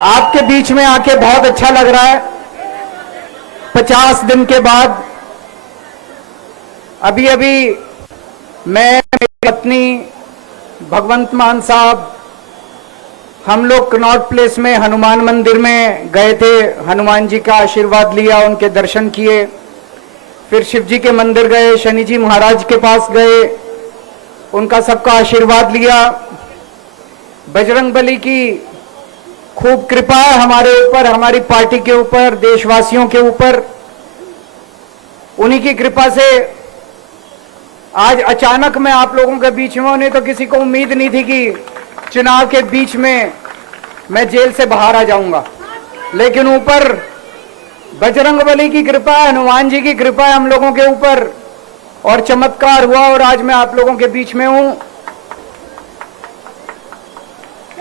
आपके बीच में आके बहुत अच्छा लग रहा है। 50 दिन के बाद अभी अभी मैं, मेरी पत्नी, भगवंत मान साहब, हम लोग कनॉट प्लेस में हनुमान मंदिर में गए थे। हनुमान जी का आशीर्वाद लिया, उनके दर्शन किए। फिर शिव जी के मंदिर गए, शनि जी महाराज के पास गए, उनका सबका आशीर्वाद लिया। बजरंगबली की खूब कृपा है हमारे ऊपर, हमारी पार्टी के ऊपर, देशवासियों के ऊपर। उन्हीं की कृपा से आज अचानक मैं आप लोगों के बीच में, उन्हें तो किसी को उम्मीद नहीं थी कि चुनाव के बीच में मैं जेल से बाहर आ जाऊंगा, लेकिन ऊपर बजरंगबली की कृपा है, हनुमान जी की कृपा है हम लोगों के ऊपर, और चमत्कार हुआ और आज मैं आप लोगों के बीच में हूं।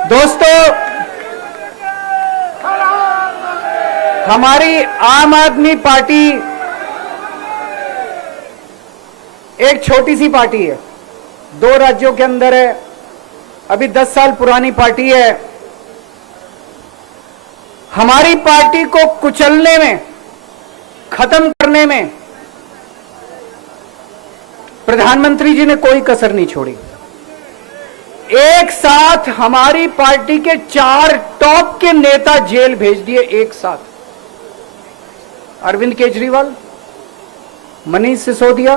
दोस्तों, हमारी आम आदमी पार्टी एक छोटी सी पार्टी है, 2 राज्यों के अंदर है, अभी 10 साल पुरानी पार्टी है। हमारी पार्टी को कुचलने में, खत्म करने में प्रधानमंत्री जी ने कोई कसर नहीं छोड़ी। एक साथ हमारी पार्टी के 4 टॉप के नेता जेल भेज दिए, एक साथ। अरविंद केजरीवाल, मनीष सिसोदिया,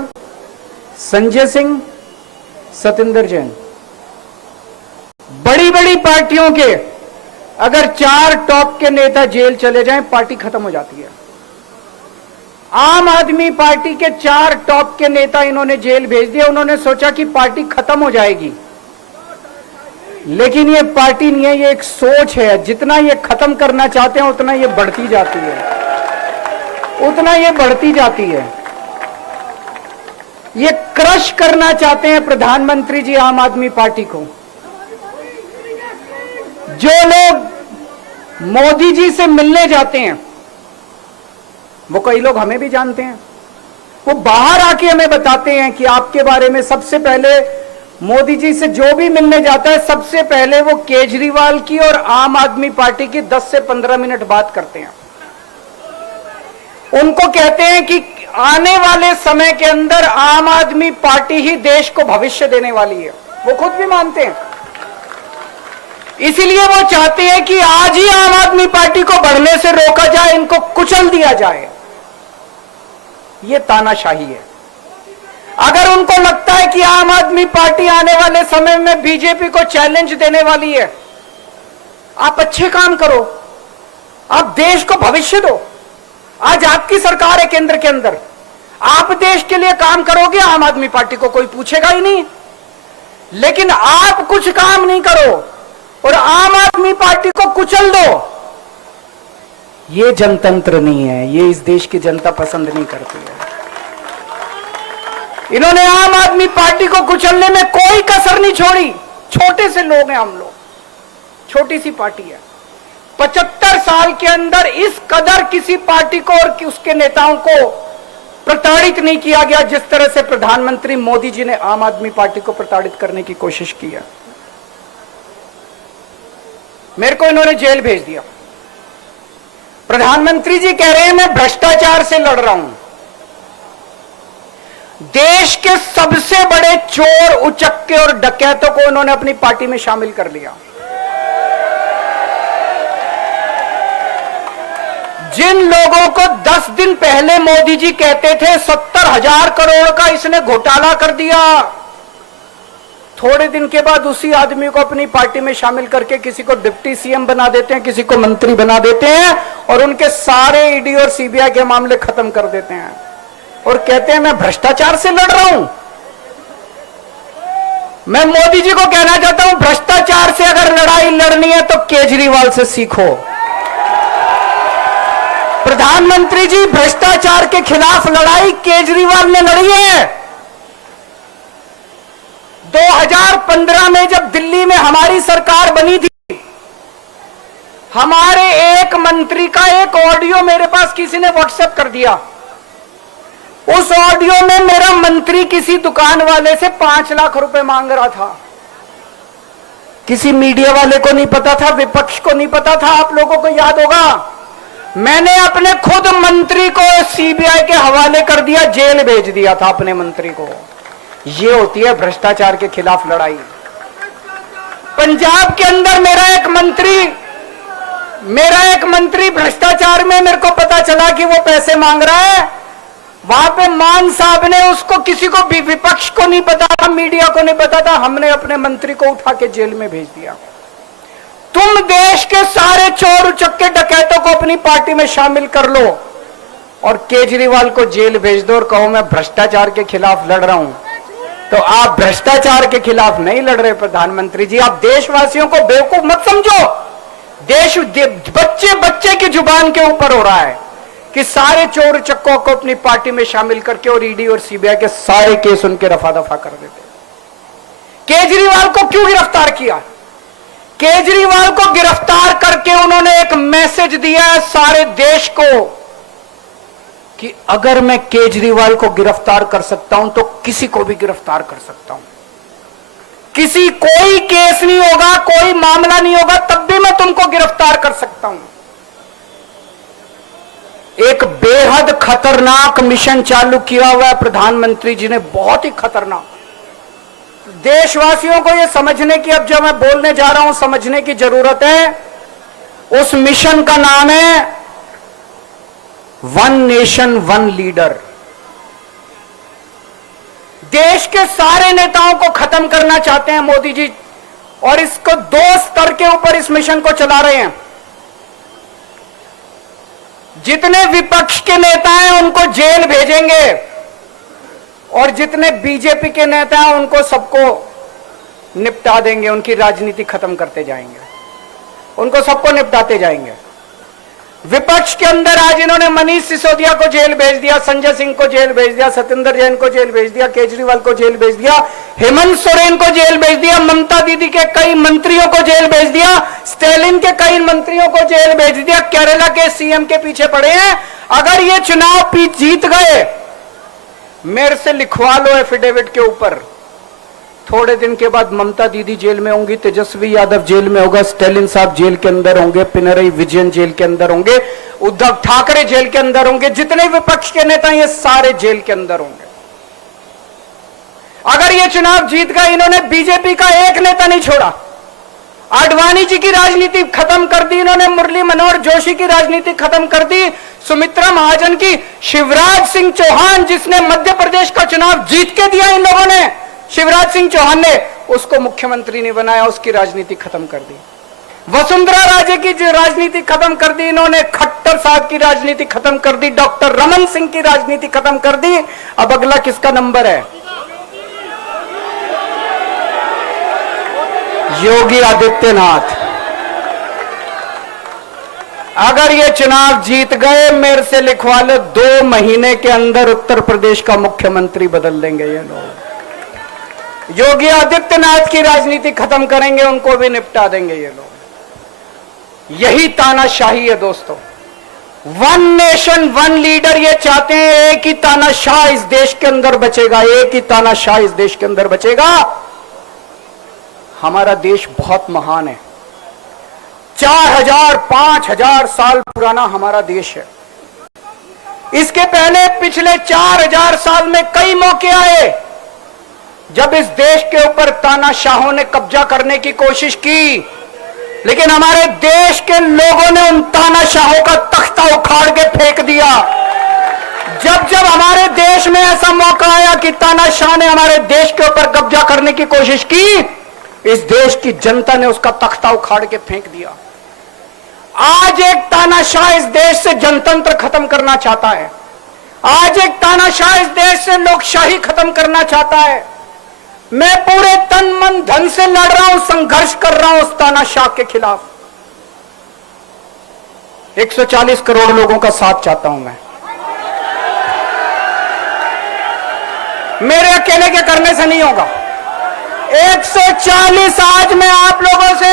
संजय सिंह, सतिंदर जैन। बड़ी बड़ी पार्टियों के अगर 4 टॉप के नेता जेल चले जाएं, पार्टी खत्म हो जाती है। आम आदमी पार्टी के 4 टॉप के नेता इन्होंने जेल भेज दिया। उन्होंने सोचा कि पार्टी खत्म हो जाएगी, लेकिन ये पार्टी नहीं है, ये एक सोच है। जितना ये खत्म करना चाहते हैं उतना ये बढ़ती जाती है, उतना ये बढ़ती जाती है। ये क्रश करना चाहते हैं प्रधानमंत्री जी आम आदमी पार्टी को। जो लोग मोदी जी से मिलने जाते हैं, वो कई लोग हमें भी जानते हैं, वो बाहर आके हमें बताते हैं कि आपके बारे में सबसे पहले मोदी जी से जो भी मिलने जाता है, सबसे पहले वो केजरीवाल की और आम आदमी पार्टी की 10 से 15 मिनट बात करते हैं। उनको कहते हैं कि आने वाले समय के अंदर आम आदमी पार्टी ही देश को भविष्य देने वाली है। वो खुद भी मानते हैं। इसीलिए वो चाहते हैं कि आज ही आम आदमी पार्टी को बढ़ने से रोका जाए, इनको कुचल दिया जाए। ये तानाशाही है। अगर उनको लगता है कि आम आदमी पार्टी आने वाले समय में बीजेपी को चैलेंज देने वाली है, आप अच्छे काम करो, आप देश को भविष्य दो। आज आपकी सरकार है केंद्र के अंदर, आप देश के लिए काम करोगे, आम आदमी पार्टी को कोई पूछेगा ही नहीं। लेकिन आप कुछ काम नहीं करो और आम आदमी पार्टी को कुचल दो, ये जनतंत्र नहीं है, ये इस देश की जनता पसंद नहीं करती है। इन्होंने आम आदमी पार्टी को कुचलने में कोई कसर नहीं छोड़ी। छोटे से लोग हैं हम लोग, छोटी सी पार्टी है। 75 साल के अंदर इस कदर किसी पार्टी को और उसके नेताओं को प्रताड़ित नहीं किया गया जिस तरह से प्रधानमंत्री मोदी जी ने आम आदमी पार्टी को प्रताड़ित करने की कोशिश की है। मेरे को इन्होंने जेल भेज दिया। प्रधानमंत्री जी कह रहे हैं मैं भ्रष्टाचार से लड़ रहा हूं। देश के सबसे बड़े चोर, उचक्के और डकैतों को उन्होंने अपनी पार्टी में शामिल कर लिया। जिन लोगों को 10 दिन पहले मोदी जी कहते थे 70,000 करोड़ का इसने घोटाला कर दिया, थोड़े दिन के बाद उसी आदमी को अपनी पार्टी में शामिल करके किसी को डिप्टी सीएम बना देते हैं, किसी को मंत्री बना देते हैं और उनके सारे ईडी और सीबीआई के मामले खत्म कर देते हैं और कहते हैं मैं भ्रष्टाचार से लड़ रहा हूं। मैं मोदी जी को कहना चाहता हूं, भ्रष्टाचार से अगर लड़ाई लड़नी है तो केजरीवाल से सीखो। प्रधानमंत्री जी, भ्रष्टाचार के खिलाफ लड़ाई केजरीवाल ने लड़ी है। 2015 में जब दिल्ली में हमारी सरकार बनी थी, हमारे एक मंत्री का एक ऑडियो मेरे पास किसी ने व्हाट्सएप कर दिया। उस ऑडियो में मेरा मंत्री किसी दुकान वाले से 5 लाख रुपए मांग रहा था। किसी मीडिया वाले को नहीं पता था, विपक्ष को नहीं पता था। आप लोगों को याद होगा, मैंने अपने खुद मंत्री को सीबीआई के हवाले कर दिया, जेल भेज दिया था अपने मंत्री को। ये होती है भ्रष्टाचार के खिलाफ लड़ाई। पंजाब के अंदर मेरा एक मंत्री भ्रष्टाचार में, मेरे को पता चला कि वो पैसे मांग रहा है। वहां पे मान साहब ने उसको, किसी को भी, विपक्ष को नहीं पता था, मीडिया को नहीं पता था, हमने अपने मंत्री को उठा के जेल में भेज दिया। तुम देश के सारे चोर उचक्के डकैतों को अपनी पार्टी में शामिल कर लो और केजरीवाल को जेल भेज दो और कहो मैं भ्रष्टाचार के खिलाफ लड़ रहा हूं। तो आप भ्रष्टाचार के खिलाफ नहीं लड़ रहे प्रधानमंत्री जी। आप देशवासियों को बेवकूफ मत समझो। देश बच्चे बच्चे की जुबान के ऊपर हो रहा है कि सारे चोर चक्कों को अपनी पार्टी में शामिल करके और ईडी और सीबीआई के सारे केस उनके रफा दफा कर देते। केजरीवाल को क्यों गिरफ्तार किया? केजरीवाल को गिरफ्तार करके उन्होंने एक मैसेज दिया है सारे देश को कि अगर मैं केजरीवाल को गिरफ्तार कर सकता हूं तो किसी को भी गिरफ्तार कर सकता हूं। कोई केस नहीं होगा, कोई मामला नहीं होगा, तब भी मैं तुमको गिरफ्तार कर सकता हूं। एक बेहद खतरनाक मिशन चालू किया हुआ है प्रधानमंत्री जी ने, बहुत ही खतरनाक। देशवासियों को यह समझने की, अब जो मैं बोलने जा रहा हूं, समझने की जरूरत है। उस मिशन का नाम है वन नेशन वन लीडर। देश के सारे नेताओं को खत्म करना चाहते हैं मोदी जी, और इसको 2 स्तर के ऊपर इस मिशन को चला रहे हैं। जितने विपक्ष के नेता हैं उनको जेल भेजेंगे और जितने बीजेपी के नेता हैं उनको सबको निपटा देंगे, उनकी राजनीति खत्म करते जाएंगे, उनको सबको निपटाते जाएंगे। विपक्ष के अंदर आज इन्होंने मनीष सिसोदिया को जेल भेज दिया, संजय सिंह को जेल भेज दिया, सत्येंद्र जैन को जेल भेज दिया, केजरीवाल को जेल भेज दिया, हेमंत सोरेन को जेल भेज दिया, ममता दीदी के कई मंत्रियों को जेल भेज दिया, स्टैलिन के कई मंत्रियों को जेल भेज दिया, केरला के सीएम के पीछे पड़े हैं। अगर ये चुनाव जीत गए, मेरे से लिखवा लो एफिडेविट के ऊपर, थोड़े दिन के बाद ममता दीदी जेल में होंगी, तेजस्वी यादव जेल में होगा, स्टैलिन साहब जेल के अंदर होंगे, पिनरई विजयन जेल के अंदर होंगे, उद्धव ठाकरे जेल के अंदर होंगे, जितने विपक्ष के नेता ये सारे जेल के अंदर होंगे। अगर ये चुनाव जीत गए, इन्होंने बीजेपी का एक नेता नहीं छोड़ा। आडवाणी जी की राजनीति खत्म कर दी इन्होंने, मुरली मनोहर जोशी की राजनीति खत्म कर दी, सुमित्रा महाजन की, शिवराज सिंह चौहान जिसने मध्य प्रदेश का चुनाव जीत के दिया इन लोगों ने, शिवराज सिंह चौहान ने उसको मुख्यमंत्री नहीं बनाया, उसकी राजनीति खत्म कर दी। वसुंधरा राजे की राजनीति खत्म कर दी इन्होंने, खट्टर साहब की राजनीति खत्म कर दी, डॉक्टर रमन सिंह की राजनीति खत्म कर दी। अब अगला किसका नंबर है? योगी आदित्यनाथ। अगर ये चुनाव जीत गए, मेरे से लिखवा लो, 2 महीने के अंदर उत्तर प्रदेश का मुख्यमंत्री बदल देंगे ये लोग। योगी आदित्यनाथ की राजनीति खत्म करेंगे, उनको भी निपटा देंगे ये लोग। यही तानाशाही है दोस्तों। वन नेशन वन लीडर ये चाहते हैं, एक ही तानाशाह इस देश के अंदर बचेगा, एक ही तानाशाह इस देश के अंदर बचेगा। हमारा देश बहुत महान है, 4000 5000 साल पुराना हमारा देश है। इसके पहले पिछले 4000 साल में कई मौके आए जब इस देश के ऊपर तानाशाहों ने कब्जा करने की कोशिश की, लेकिन हमारे देश के लोगों ने उन तानाशाहों का तख्ता उखाड़ के फेंक दिया। जब जब हमारे देश में ऐसा मौका आया कि तानाशाह ने हमारे देश के ऊपर कब्जा करने की कोशिश की, इस देश की जनता ने उसका तख्ता उखाड़ के फेंक दिया। आज एक तानाशाह इस देश से जनतंत्र खत्म करना चाहता है, आज एक तानाशाह इस देश से लोकशाही खत्म करना चाहता है। मैं पूरे तन मन धन से लड़ रहा हूं, संघर्ष कर रहा हूं उस तानाशाह के खिलाफ। 140 करोड़ लोगों का साथ चाहता हूं मैं। मेरे अकेले के करने से नहीं होगा। 140 आज मैं आप लोगों से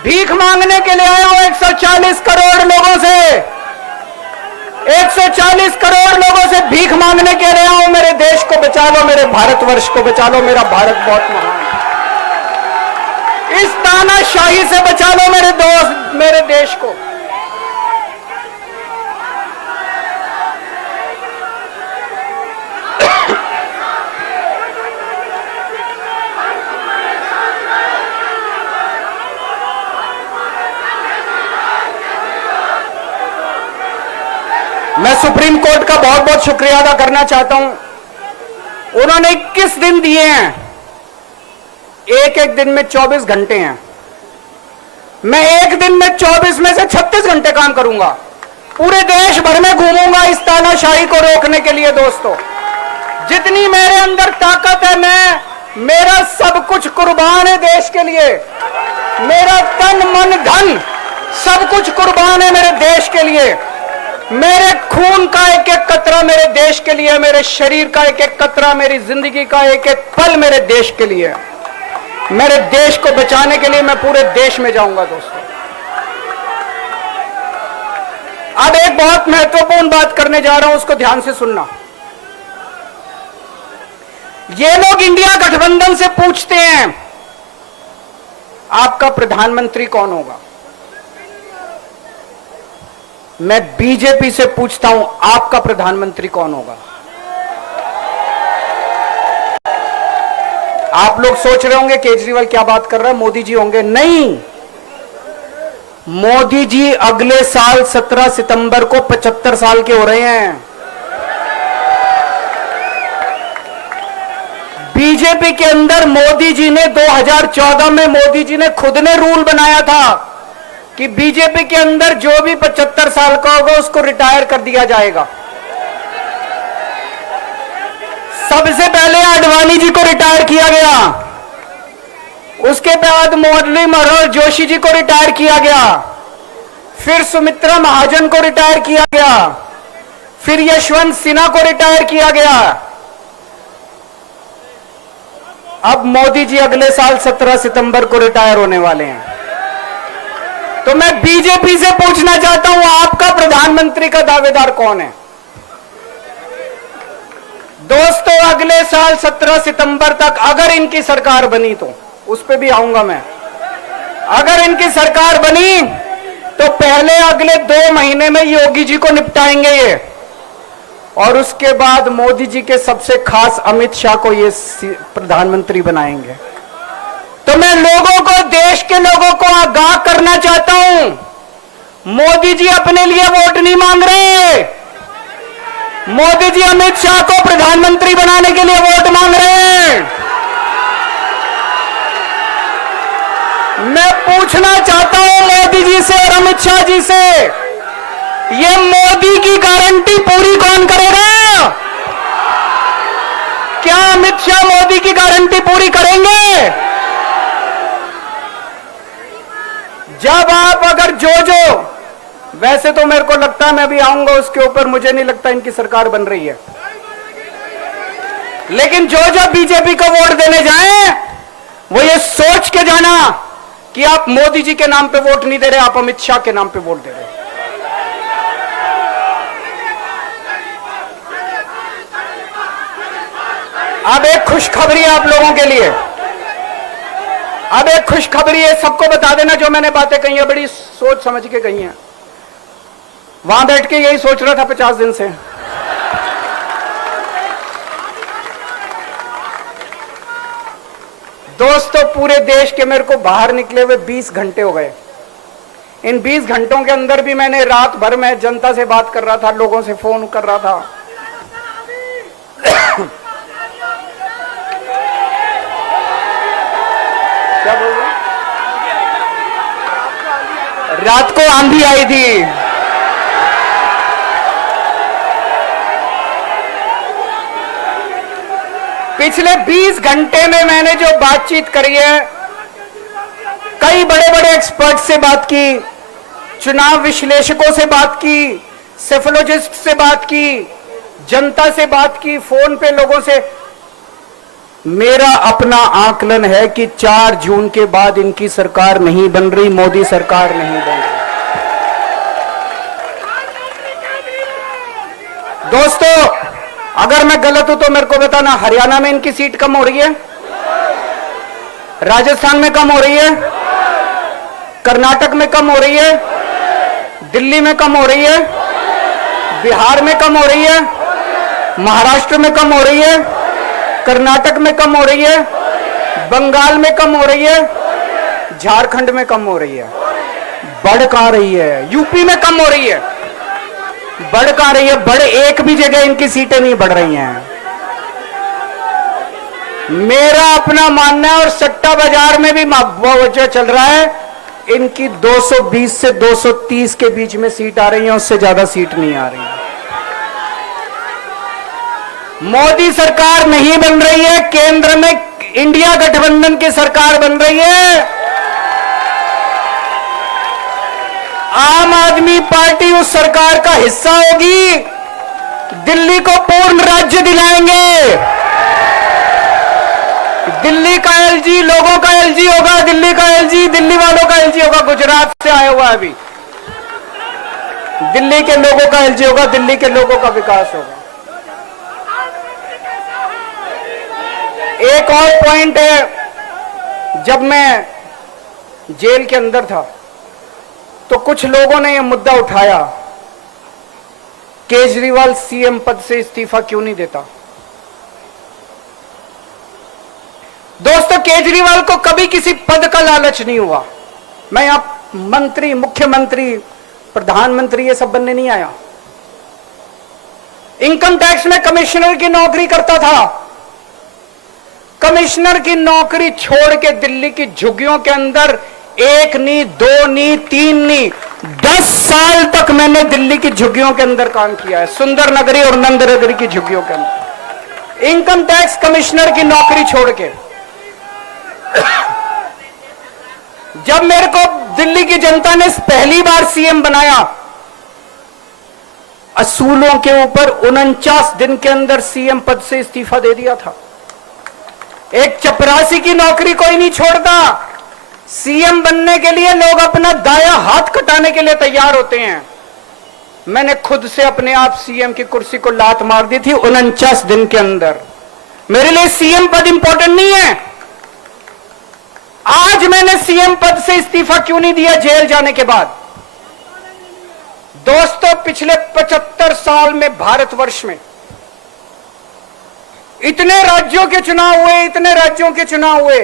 भीख मांगने के लिए आया हूं, 140 करोड़ लोगों से, 140 करोड़ लोगों से भीख मांगने के लिए आया हूं। मेरे देश को बचा लो, मेरे भारतवर्ष को बचा लो, मेरा भारत बहुत महान है। इस तानाशाही से बचा लो मेरे दोस्त, मेरे देश को। मैं सुप्रीम कोर्ट का बहुत बहुत शुक्रिया अदा करना चाहता हूं। उन्होंने 21 दिन दिए हैं, एक एक दिन में 24 घंटे हैं। मैं एक दिन में 24 में से 36 घंटे काम करूंगा, पूरे देश भर में घूमूंगा इस तानाशाही को रोकने के लिए। दोस्तों, जितनी मेरे अंदर ताकत है, मेरा सब कुछ कुर्बान है देश के लिए। मेरा तन मन धन सब कुछ कुर्बान है मेरे देश के लिए। मेरे खून का एक एक कतरा मेरे देश के लिए, मेरे शरीर का एक एक कतरा, मेरी जिंदगी का एक एक पल मेरे देश के लिए। मेरे देश को बचाने के लिए मैं पूरे देश में जाऊंगा। दोस्तों, अब एक बहुत महत्वपूर्ण बात करने जा रहा हूं, उसको ध्यान से सुनना। ये लोग इंडिया गठबंधन से पूछते हैं आपका प्रधानमंत्री कौन होगा। मैं बीजेपी से पूछता हूं आपका प्रधानमंत्री कौन होगा। आप लोग सोच रहे होंगे केजरीवाल क्या बात कर रहा है, मोदी जी होंगे। नहीं, मोदी जी अगले साल 17 सितंबर को 75 साल के हो रहे हैं। बीजेपी के अंदर मोदी जी ने 2014 में मोदी जी ने खुद ने रूल बनाया था कि बीजेपी के अंदर जो भी 75 साल का होगा उसको रिटायर कर दिया जाएगा। सबसे पहले आडवाणी जी को रिटायर किया गया, उसके बाद मुरली मनोहर जोशी जी को रिटायर किया गया, फिर सुमित्रा महाजन को रिटायर किया गया, फिर यशवंत सिन्हा को रिटायर किया गया। अब मोदी जी अगले साल 17 सितंबर को रिटायर होने वाले हैं। तो मैं बीजेपी से पूछना चाहता हूं आपका प्रधानमंत्री का दावेदार कौन है। दोस्तों, अगले साल 17 सितंबर तक अगर इनकी सरकार बनी, तो उस पे भी आऊंगा मैं। अगर इनकी सरकार बनी तो पहले अगले 2 महीने में योगी जी को निपटाएंगे ये, और उसके बाद मोदी जी के सबसे खास अमित शाह को ये प्रधानमंत्री बनाएंगे। तो मैं लोगों को, देश के लोगों को आगाह करना चाहता हूं, मोदी जी अपने लिए वोट नहीं मांग रहे। मोदी जी अमित शाह को प्रधानमंत्री बनाने के लिए वोट मांग रहे हैं। मैं पूछना चाहता हूं मोदी जी से और अमित शाह जी से, ये मोदी की गारंटी पूरी कौन करेगा? क्या अमित शाह मोदी की गारंटी पूरी करेंगे? जब आप अगर जो वैसे तो मेरे को लगता है मैं भी आऊंगा उसके ऊपर, मुझे नहीं लगता इनकी सरकार बन रही है, लेकिन जो बीजेपी को वोट देने जाएं वो ये सोच के जाना कि आप मोदी जी के नाम पे वोट नहीं दे रहे, आप अमित शाह के नाम पे वोट दे रहे। अब एक खुशखबरी है आप लोगों के लिए, अब एक खुशखबरी है। सबको बता देना जो मैंने बातें कही है बड़ी सोच समझ के कही हैं। वहां बैठ के यही सोच रहा था 50 दिन से। दोस्तों, पूरे देश के मेरे को बाहर निकले हुए 20 घंटे हो गए। इन 20 घंटों के अंदर भी मैंने रात भर में जनता से बात कर रहा था, लोगों से फोन कर रहा था। क्या बोल रहे? रात को आंधी आई थी। पिछले 20 घंटे में मैंने जो बातचीत करी है, कई बड़े बड़े एक्सपर्ट से बात की, चुनाव विश्लेषकों से बात की, सेफोलॉजिस्ट से बात की, जनता से बात की, फोन पे लोगों से। मेरा अपना आकलन है कि 4 जून के बाद इनकी सरकार नहीं बन रही, मोदी सरकार नहीं बन रही। दोस्तों, अगर मैं गलत हूं तो मेरे को बताना, हरियाणा में इनकी सीट कम हो रही है, राजस्थान में कम हो रही है, कर्नाटक में कम हो रही है, दिल्ली में कम हो रही है, बिहार में कम हो रही है, महाराष्ट्र में कम हो रही है, कर्नाटक में कम हो रही है, बंगाल में कम हो रही है, झारखंड में कम हो रही है। बढ़ कहां रही है? यूपी में कम हो रही है। बढ़ कहां रही है? बढ़ एक भी जगह इनकी सीटें नहीं बढ़ रही हैं। मेरा अपना मानना है, और सट्टा बाजार में भी वजह चल रहा है, इनकी 220 से 230 के बीच में सीट आ रही है, उससे ज्यादा सीट नहीं आ रही है। मोदी सरकार नहीं बन रही है, केंद्र में इंडिया गठबंधन की सरकार बन रही है। आम आदमी पार्टी उस सरकार का हिस्सा होगी। दिल्ली को पूर्ण राज्य दिलाएंगे। दिल्ली का एलजी लोगों का एलजी होगा, दिल्ली का एलजी दिल्ली वालों का एलजी होगा। गुजरात से आया हुआ है अभी, दिल्ली के लोगों का एलजी होगा, दिल्ली के लोगों का विकास होगा। एक और पॉइंट है, जब मैं जेल के अंदर था तो कुछ लोगों ने यह मुद्दा उठाया, केजरीवाल सीएम पद से इस्तीफा क्यों नहीं देता। दोस्तों, केजरीवाल को कभी किसी पद का लालच नहीं हुआ। मैं यहां मंत्री, मुख्यमंत्री, प्रधानमंत्री ये सब बनने नहीं आया। इनकम टैक्स में कमिश्नर की नौकरी करता था। कमिश्नर की नौकरी छोड़ के दिल्ली की झुग्गियों के अंदर एक नहीं, दो नहीं, तीन नहीं, 10 साल तक मैंने दिल्ली की झुग्गियों के अंदर काम किया है, सुंदर नगरी और नंद नगरी की झुग्गियों के अंदर, इनकम टैक्स कमिश्नर की नौकरी छोड़ के। जब मेरे को दिल्ली की जनता ने पहली बार सीएम बनाया, असूलों के ऊपर 49 दिन के अंदर सीएम पद से इस्तीफा दे दिया था। एक चपरासी की नौकरी कोई नहीं छोड़ता। सीएम बनने के लिए लोग अपना दाया हाथ कटाने के लिए तैयार होते हैं। मैंने खुद से अपने आप सीएम की कुर्सी को लात मार दी थी 49 दिन के अंदर। मेरे लिए सीएम पद इंपॉर्टेंट नहीं है। आज मैंने सीएम पद से इस्तीफा क्यों नहीं दिया जेल जाने के बाद? दोस्तों, पिछले 75 साल में भारतवर्ष में इतने राज्यों के चुनाव हुए, इतने राज्यों के चुनाव हुए,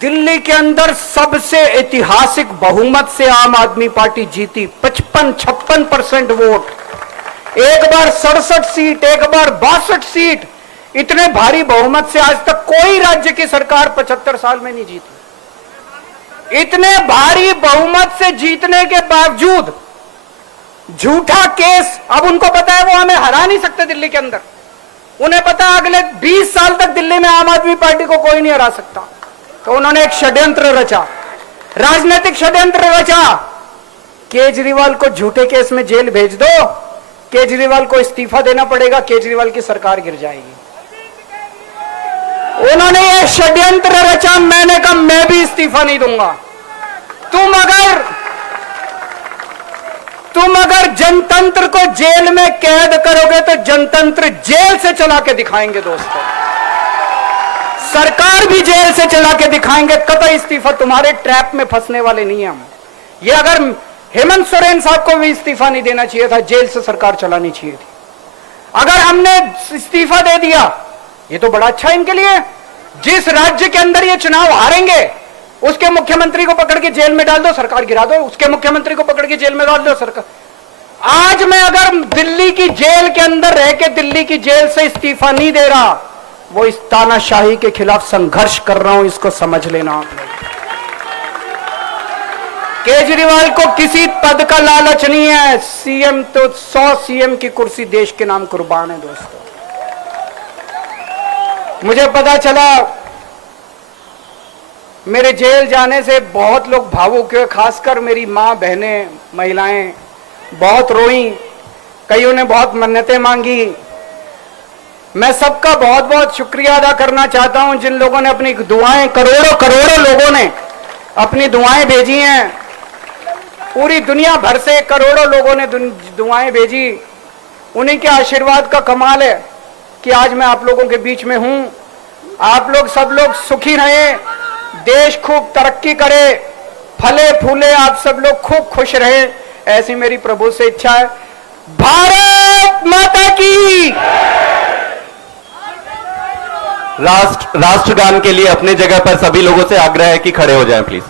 दिल्ली के अंदर सबसे ऐतिहासिक बहुमत से आम आदमी पार्टी जीती। 55-56% वोट, एक बार 67 सीट, एक बार 62 सीट। इतने भारी बहुमत से आज तक कोई राज्य की सरकार 75 साल में नहीं जीती। इतने भारी बहुमत से जीतने के बावजूद झूठा केस, अब उनको पता है वो हमें हरा नहीं सकते दिल्ली के अंदर। उन्हें पता है अगले 20 साल तक दिल्ली में आम आदमी पार्टी को कोई नहीं हरा सकता। तो उन्होंने एक षड्यंत्र रचा, राजनीतिक षड्यंत्र रचा। केजरीवाल को झूठे केस में जेल भेज दो, केजरीवाल को इस्तीफा देना पड़ेगा, केजरीवाल की सरकार गिर जाएगी। उन्होंने यह षड्यंत्र रचा। मैंने कहा मैं भी इस्तीफा नहीं दूंगा। तुम अगर जनतंत्र को जेल में कैद करोगे तो जनतंत्र जेल से चला के दिखाएंगे। दोस्तों, सरकार भी जेल से चला के दिखाएंगे। कतई इस्तीफा, तुम्हारे ट्रैप में फंसने वाले नहीं हम। ये अगर हेमंत सोरेन साहब को भी इस्तीफा नहीं देना चाहिए था, जेल से सरकार चलानी चाहिए थी। अगर हमने इस्तीफा दे दिया, ये तो बड़ा अच्छा इनके लिए। जिस राज्य के अंदर ये चुनाव हारेंगे उसके मुख्यमंत्री को पकड़ के जेल में डाल दो, सरकार गिरा दो। उसके मुख्यमंत्री को पकड़ के जेल में डाल दो, सरकार। आज मैं अगर दिल्ली की जेल के अंदर रह के दिल्ली की जेल से इस्तीफा नहीं दे रहा, वो इस तानाशाही के खिलाफ संघर्ष कर रहा हूं, इसको समझ लेना आप लोग। केजरीवाल को किसी पद का लालच नहीं है। सीएम तो 100 सीएम की कुर्सी देश के नाम कुर्बान है। दोस्तों, मुझे पता चला मेरे जेल जाने से बहुत लोग भावुक हुए, खासकर मेरी मां, बहनें, महिलाएं बहुत रोई। कईयों ने बहुत मन्नतें मांगी। मैं सबका बहुत बहुत शुक्रिया अदा करना चाहता हूं जिन लोगों ने अपनी दुआएं, करोड़ों लोगों ने अपनी दुआएं भेजी हैं। पूरी दुनिया भर से करोड़ों लोगों ने दुआएं भेजी। उन्हीं के आशीर्वाद का कमाल है कि आज मैं आप लोगों के बीच में हूं। आप लोग सब लोग सुखी रहें, देश खूब तरक्की करे, फले फूले, आप सब लोग खूब खुश रहे, ऐसी मेरी प्रभु से इच्छा है। भारत माता की। राष्ट्रगान के लिए अपने जगह पर सभी लोगों से आग्रह है कि खड़े हो जाएं प्लीज।